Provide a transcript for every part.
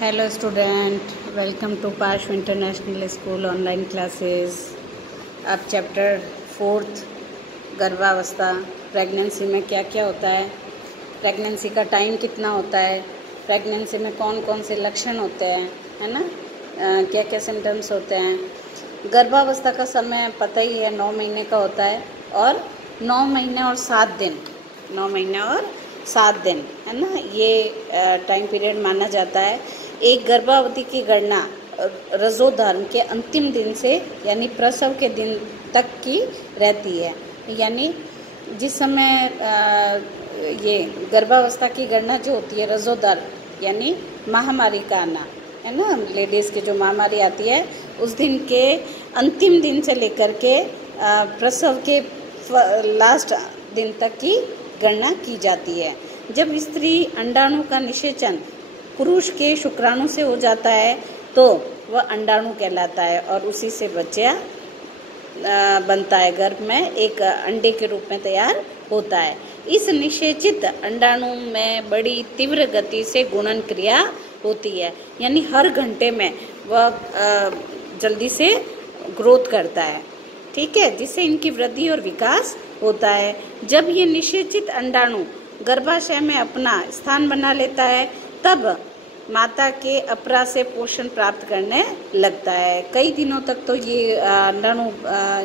Hello student, welcome to पार्श्व international school online classes. अब chapter 4 गर्भावस्था, प्रेगनेंसी में क्या क्या होता है, प्रेगनेंसी का टाइम कितना होता है, प्रेगनेंसी में कौन कौन से लक्षण होते हैं, है ना, क्या क्या सिम्टम्स होते हैं। गर्भावस्था का समय पता ही है 9 महीने का होता है और 9 महीने और 7 दिन, 9 महीने और 7 दिन, है ना, ये टाइम पीरियड माना जाता है। एक गर्भावती की गणना रजोधर्म के अंतिम दिन से यानी प्रसव के दिन तक की रहती है। यानी जिस समय ये गर्भावस्था की गणना जो होती है रजोधर्म यानी महामारी का आना, है ना, लेडीज़ की जो महामारी आती है उस दिन के अंतिम दिन से लेकर के प्रसव के लास्ट दिन तक की गणना की जाती है। जब स्त्री अंडाणु का निषेचन पुरुष के शुक्राणु से हो जाता है तो वह अंडाणु कहलाता है और उसी से बच्चा बनता है, गर्भ में एक अंडे के रूप में तैयार होता है। इस निषेचित अंडाणु में बड़ी तीव्र गति से गुणन क्रिया होती है, यानी हर घंटे में वह जल्दी से ग्रोथ करता है, ठीक है, जिससे इनकी वृद्धि और विकास होता है। जब ये निषेचित अंडाणु गर्भाशय में अपना स्थान बना लेता है तब माता के अपरा से पोषण प्राप्त करने लगता है। कई दिनों तक तो ये अंडाणु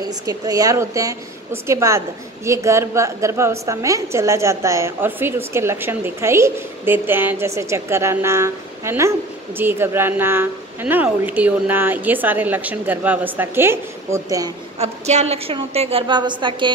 इसके तैयार होते हैं, उसके बाद ये गर्भावस्था में चला जाता है और फिर उसके लक्षण दिखाई देते हैं, जैसे चक्कर आना, है ना, जी घबराना, है ना, उल्टी होना, ये सारे लक्षण गर्भावस्था के होते हैं। अब क्या लक्षण होते हैं गर्भावस्था के,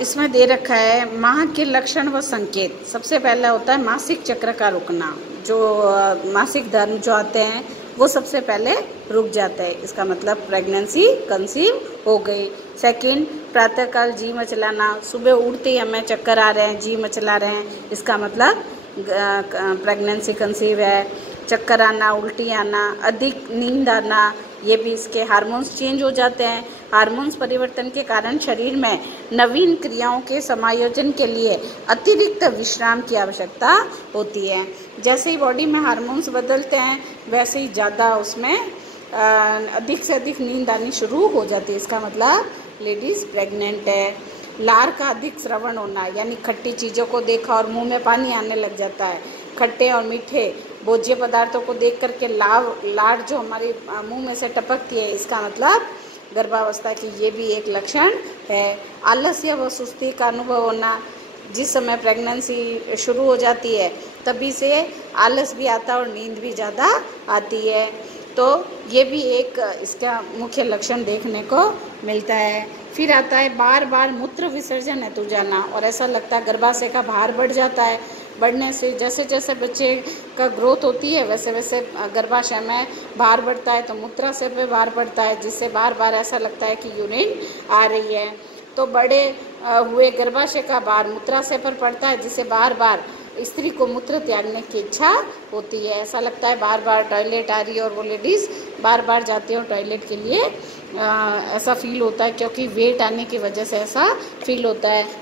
इसमें दे रखा है माह के लक्षण व संकेत। सबसे पहला होता है मासिक चक्र का रुकना, जो मासिक धर्म जो आते हैं वो सबसे पहले रुक जाते हैं, इसका मतलब प्रेगनेंसी कंसीव हो गई। सेकंड, प्रातःकाल जी मचलाना, सुबह उठते ही हमें चक्कर आ रहे हैं, जी मचला रहे हैं, इसका मतलब प्रेगनेंसी कंसीव है। चक्कर आना, उल्टी आना, अधिक नींद आना, ये भी इसके हार्मोन्स चेंज हो जाते हैं। हार्मोन्स परिवर्तन के कारण शरीर में नवीन क्रियाओं के समायोजन के लिए अतिरिक्त विश्राम की आवश्यकता होती है। जैसे ही बॉडी में हार्मोन्स बदलते हैं वैसे ही ज़्यादा उसमें अधिक से अधिक नींद आनी शुरू हो जाती है, इसका मतलब लेडीज़ प्रेग्नेंट है। लार का अधिक श्रवण होना, यानी खट्टी चीज़ों को देखा और मुंह में पानी आने लग जाता है। खट्टे और मीठे भोज्य पदार्थों को देख करके लार जो हमारे मुंह में से टपकती है, इसका मतलब गर्भावस्था की ये भी एक लक्षण है। आलस्य व सुस्ती का अनुभव होना, जिस समय प्रेगनेंसी शुरू हो जाती है तभी से आलस भी आता है और नींद भी ज़्यादा आती है, तो ये भी एक इसका मुख्य लक्षण देखने को मिलता है। फिर आता है बार बार मूत्र विसर्जन हेतु जाना, और ऐसा लगता है गर्भाशय का भार बढ़ जाता है। बढ़ने से जैसे जैसे बच्चे का ग्रोथ होती है वैसे वैसे गर्भाशय में भार बढ़ता है, तो मूत्राशय पे भार बढ़ता है, जिससे बार बार ऐसा लगता है कि यूरिन आ रही है। तो बड़े हुए गर्भाशय का भार मूत्राशय पर पड़ता है, जिससे बार बार स्त्री को मूत्र त्यागने की इच्छा होती है। ऐसा लगता है बार बार टॉयलेट आ रही है और वो लेडीज़ बार बार जाती है टॉयलेट के लिए, ऐसा फील होता है, क्योंकि वेट आने की वजह से ऐसा फील होता है।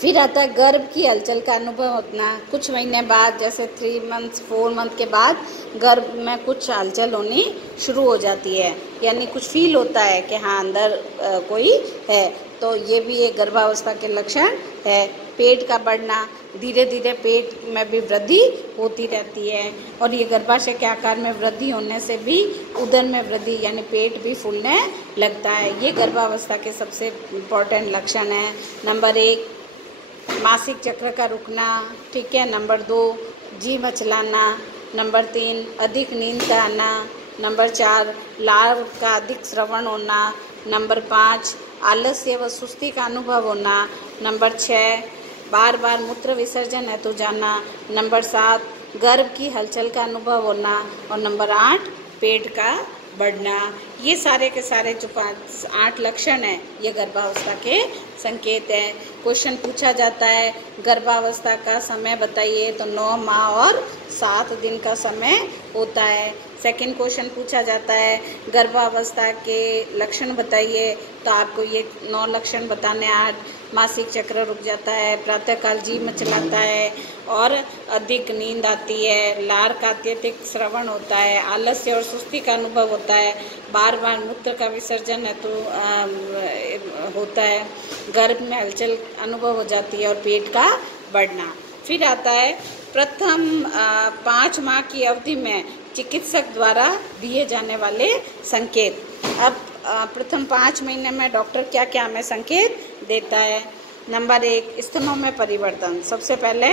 फिर आता है गर्भ की हलचल का अनुभव होना। कुछ महीने बाद, जैसे 3 मंथ्स 4 मंथ के बाद गर्भ में कुछ हलचल होनी शुरू हो जाती है, यानी कुछ फील होता है कि हाँ अंदर कोई है, तो ये भी एक गर्भावस्था के लक्षण है। पेट का बढ़ना, धीरे धीरे पेट में भी वृद्धि होती रहती है, और ये गर्भाशय के आकार में वृद्धि होने से भी उदर में वृद्धि यानी पेट भी फूलने लगता है। ये गर्भावस्था के सबसे इम्पोर्टेंट लक्षण है। नंबर 1 मासिक चक्र का रुकना, ठीक है। नंबर 2 जी मचलाना। नंबर 3 अधिक नींद का आना। नंबर 4 लार का अधिक श्रवण होना। नंबर 5 आलस्य व सुस्ती का अनुभव होना। नंबर 6 बार बार मूत्र विसर्जन हेतु जाना। नंबर 7 गर्भ की हलचल का अनुभव होना, और नंबर 8 पेट का बढ़ना। ये सारे के सारे जो 8 लक्षण हैं ये गर्भावस्था के संकेत हैं। क्वेश्चन पूछा जाता है गर्भावस्था का समय बताइए, तो 9 माह और 7 दिन का समय होता है। सेकंड क्वेश्चन पूछा जाता है गर्भावस्था के लक्षण बताइए, तो आपको ये 9 लक्षण बताने। 8 मासिक चक्र रुक जाता है, प्रातःकाल जी मचलाता है और अधिक नींद आती है, लार का अत्यधिक श्रवण होता है, आलस्य और सुस्ती का अनुभव होता है, बार बार मूत्र का विसर्जन है तो होता है, गर्भ में हलचल अनुभव हो जाती है और पेट का बढ़ना। फिर आता है प्रथम 5 माह की अवधि में चिकित्सक द्वारा दिए जाने वाले संकेत। अब प्रथम 5 महीने में डॉक्टर क्या क्या हमें संकेत देता है। नंबर 1, स्तनों में परिवर्तन। सबसे पहले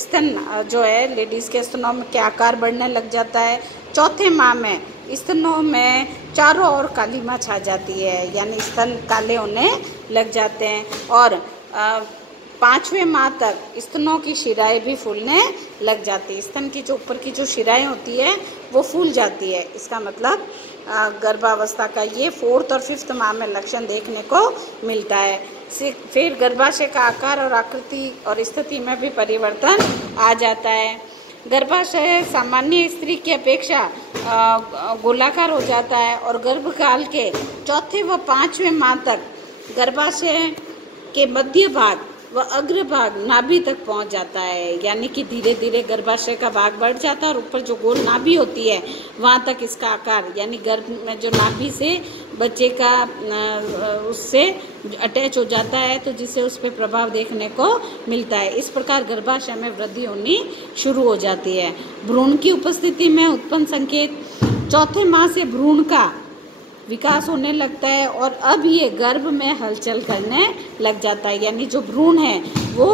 स्तन जो है लेडीज़ के स्तनों में क्या आकार बढ़ने लग जाता है। चौथे माह में स्तनों में चारों ओर कालीमा छा जाती है, यानी स्तन काले होने लग जाते हैं। और 5वें माह तक स्तनों की शिराएं भी फूलने लग जाती है। स्तन की जो ऊपर की जो शिराएं होती है वो फूल जाती है। इसका मतलब गर्भावस्था का ये 4th और 5th माह में लक्षण देखने को मिलता है। फिर गर्भाशय का आकार और आकृति और स्थिति में भी परिवर्तन आ जाता है। गर्भाशय सामान्य स्त्री की अपेक्षा गोलाकार हो जाता है और गर्भकाल के 4थे व 5वें माह तक गर्भाशय के मध्य भाग व अग्रभाग नाभि तक पहुंच जाता है, यानी कि धीरे धीरे गर्भाशय का भाग बढ़ जाता है और ऊपर जो गोल नाभि होती है वहाँ तक इसका आकार, यानी गर्भ में जो नाभि से बच्चे का उससे अटैच हो जाता है, तो जिससे उस पर प्रभाव देखने को मिलता है। इस प्रकार गर्भाशय में वृद्धि होनी शुरू हो जाती है। भ्रूण की उपस्थिति में उत्पन्न संकेत। 4थे माह से भ्रूण का विकास होने लगता है और अब ये गर्भ में हलचल करने लग जाता है, यानी जो भ्रूण है वो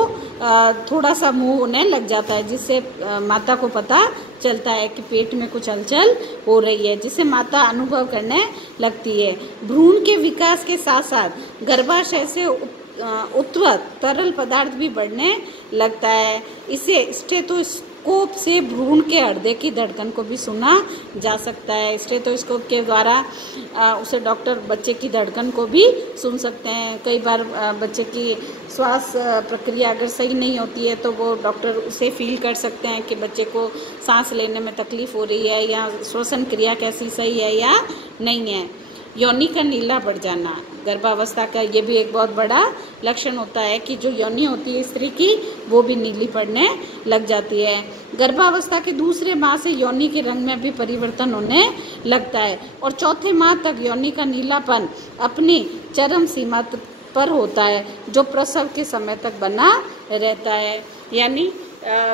थोड़ा सा मूव होने लग जाता है, जिससे माता को पता चलता है कि पेट में कुछ हलचल हो रही है, जिसे माता अनुभव करने लगती है। भ्रूण के विकास के साथ साथ गर्भाशय से उत्पन्न तरल पदार्थ भी बढ़ने लगता है। इसे स्टेथोस्कोप से भ्रूण के हृदय की धड़कन को भी सुना जा सकता है। स्टेथोस्कोप के द्वारा उसे डॉक्टर बच्चे की धड़कन को भी सुन सकते हैं। कई बार बच्चे की श्वास प्रक्रिया अगर सही नहीं होती है तो वो डॉक्टर उसे फील कर सकते हैं कि बच्चे को सांस लेने में तकलीफ हो रही है या श्वसन क्रिया कैसी सही है या नहीं है। योनि का नीला बढ़ जाना गर्भावस्था का ये भी एक बहुत बड़ा लक्षण होता है कि जो योनि होती है स्त्री की वो भी नीली पड़ने लग जाती है। गर्भावस्था के दूसरे माह से योनि के रंग में भी परिवर्तन होने लगता है और 4थे माह तक योनि का नीलापन अपनी चरम सीमा पर होता है, जो प्रसव के समय तक बना रहता है। यानी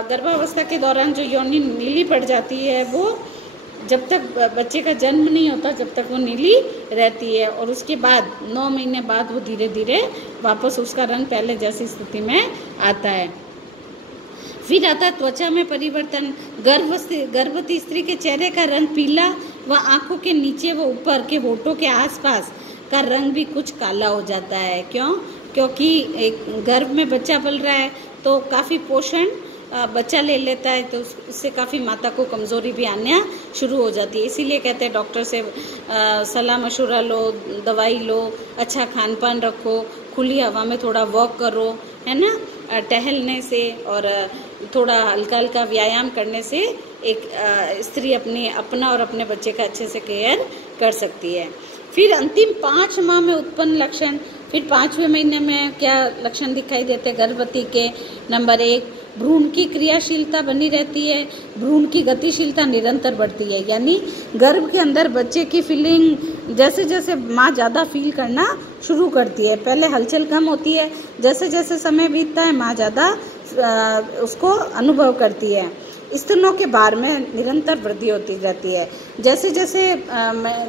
गर्भावस्था के दौरान जो योनि नीली पड़ जाती है वो जब तक बच्चे का जन्म नहीं होता जब तक वो नीली रहती है और उसके बाद 9 महीने बाद वो धीरे धीरे वापस उसका रंग पहले जैसी स्थिति में आता है। फिर आता है त्वचा में परिवर्तन। गर्भवती स्त्री के चेहरे का रंग पीला व आंखों के नीचे व ऊपर के होठों के आसपास का रंग भी कुछ काला हो जाता है। क्योंकि एक गर्भ में बच्चा पल रहा है तो काफ़ी पोषण बच्चा ले लेता है, तो उससे काफ़ी माता को कमज़ोरी भी आना शुरू हो जाती है। इसीलिए कहते हैं डॉक्टर से सलाह मशवरा लो, दवाई लो, अच्छा खान पान रखो, खुली हवा में थोड़ा वॉक करो, है ना, टहलने से और थोड़ा हल्का हल्का व्यायाम करने से एक स्त्री अपना और अपने बच्चे का अच्छे से केयर कर सकती है। फिर अंतिम 5 माह में उत्पन्न लक्षण। फिर 5वें महीने में क्या लक्षण दिखाई देते हैं गर्भवती के। नंबर 1, भ्रूण की क्रियाशीलता बनी रहती है, भ्रूण की गतिशीलता निरंतर बढ़ती है, यानी गर्भ के अंदर बच्चे की फीलिंग जैसे जैसे माँ ज़्यादा फील करना शुरू करती है, पहले हलचल कम होती है, जैसे जैसे समय बीतता है माँ ज़्यादा उसको अनुभव करती है। स्तनों के भार में निरंतर वृद्धि होती रहती है, जैसे जैसे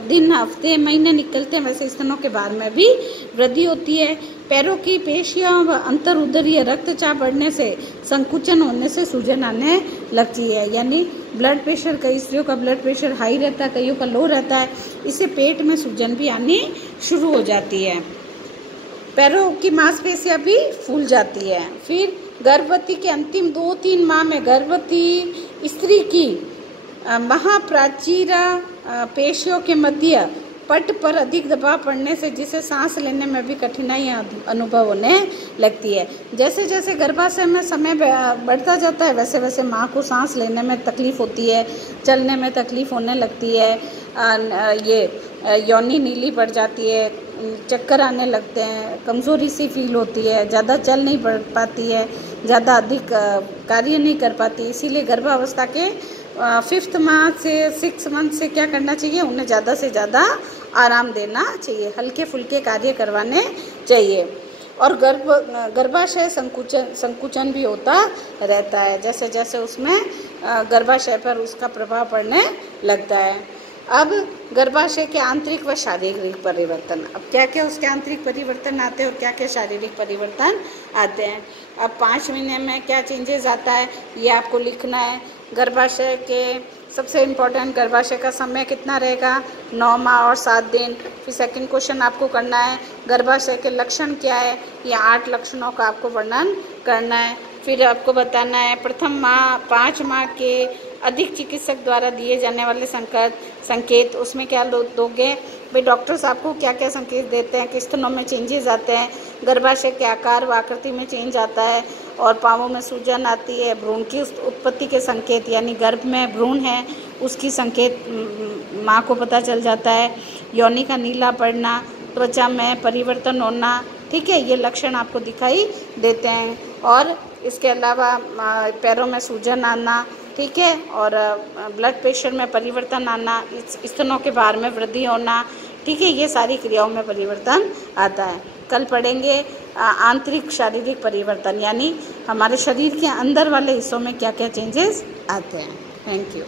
दिन हफ्ते महीने निकलते हैं वैसे स्तनों के भार में भी वृद्धि होती है। पैरों की पेशियां व अंतर उदरीय रक्तचाप बढ़ने से, संकुचन होने से सूजन आने लगती है, यानी ब्लड प्रेशर, कई स्त्रियों का ब्लड प्रेशर हाई रहता है, कईयों का लो रहता है, इससे पेट में सूजन भी आनी शुरू हो जाती है। पैरों की मांसपेशियां भी फूल जाती है। फिर गर्भवती के अंतिम 2-3 माह में गर्भवती स्त्री की महाप्राचीरा पेशियों के मध्य पट पर अधिक दबाव पड़ने से जिसे सांस लेने में भी कठिनाई अनुभव होने लगती है। जैसे जैसे गर्भाशय में समय बढ़ता जाता है वैसे वैसे माँ को सांस लेने में तकलीफ़ होती है, चलने में तकलीफ़ होने लगती है, ये योनि नीली पड़ जाती है, चक्कर आने लगते हैं, कमज़ोरी सी फील होती है, ज़्यादा चल नहीं पड़ पाती है, ज़्यादा अधिक कार्य नहीं कर पाती। इसीलिए गर्भावस्था के 5th माह से 6 मंथ से क्या करना चाहिए, उन्हें ज़्यादा से ज़्यादा आराम देना चाहिए, हल्के फुल्के कार्य करवाने चाहिए। और गर्भाशय संकुचन भी होता रहता है, जैसे जैसे उसमें गर्भाशय पर उसका प्रभाव पड़ने लगता है। अब गर्भाशय के आंतरिक व शारीरिक परिवर्तन, अब क्या क्या उसके आंतरिक परिवर्तन आते हैं और क्या क्या शारीरिक परिवर्तन आते हैं। अब 5 महीने में क्या चेंजेस आता है ये आपको लिखना है। गर्भाशय के सबसे इम्पोर्टेंट, गर्भाशय का समय कितना रहेगा, 9 माह और 7 दिन। फिर सेकंड क्वेश्चन आपको करना है गर्भाशय के लक्षण क्या है, या 8 लक्षणों का आपको वर्णन करना है। फिर आपको बताना है प्रथम माह 5 माह के अधिक चिकित्सक द्वारा दिए जाने वाले संकेत, उसमें क्या दोगे भाई, डॉक्टर्स आपको क्या क्या संकेत देते हैं, किस स्तनों में चेंजेस आते हैं, गर्भाशय के आकार व आकृति में चेंज आता है, और पाँवों में सूजन आती है, भ्रूण की उत्पत्ति के संकेत, यानी गर्भ में भ्रूण है उसकी संकेत माँ को पता चल जाता है, योनि का नीला पड़ना, त्वचा में परिवर्तन होना, ठीक है, ये लक्षण आपको दिखाई देते हैं। और इसके अलावा पैरों में सूजन आना, ठीक है, और ब्लड प्रेशर में परिवर्तन आना, स्तनों के भार में वृद्धि होना, ठीक है, ये सारी क्रियाओं में परिवर्तन आता है। कल पढ़ेंगे आंतरिक शारीरिक परिवर्तन, यानी हमारे शरीर के अंदर वाले हिस्सों में क्या क्या चेंजेस आते हैं। Thank you.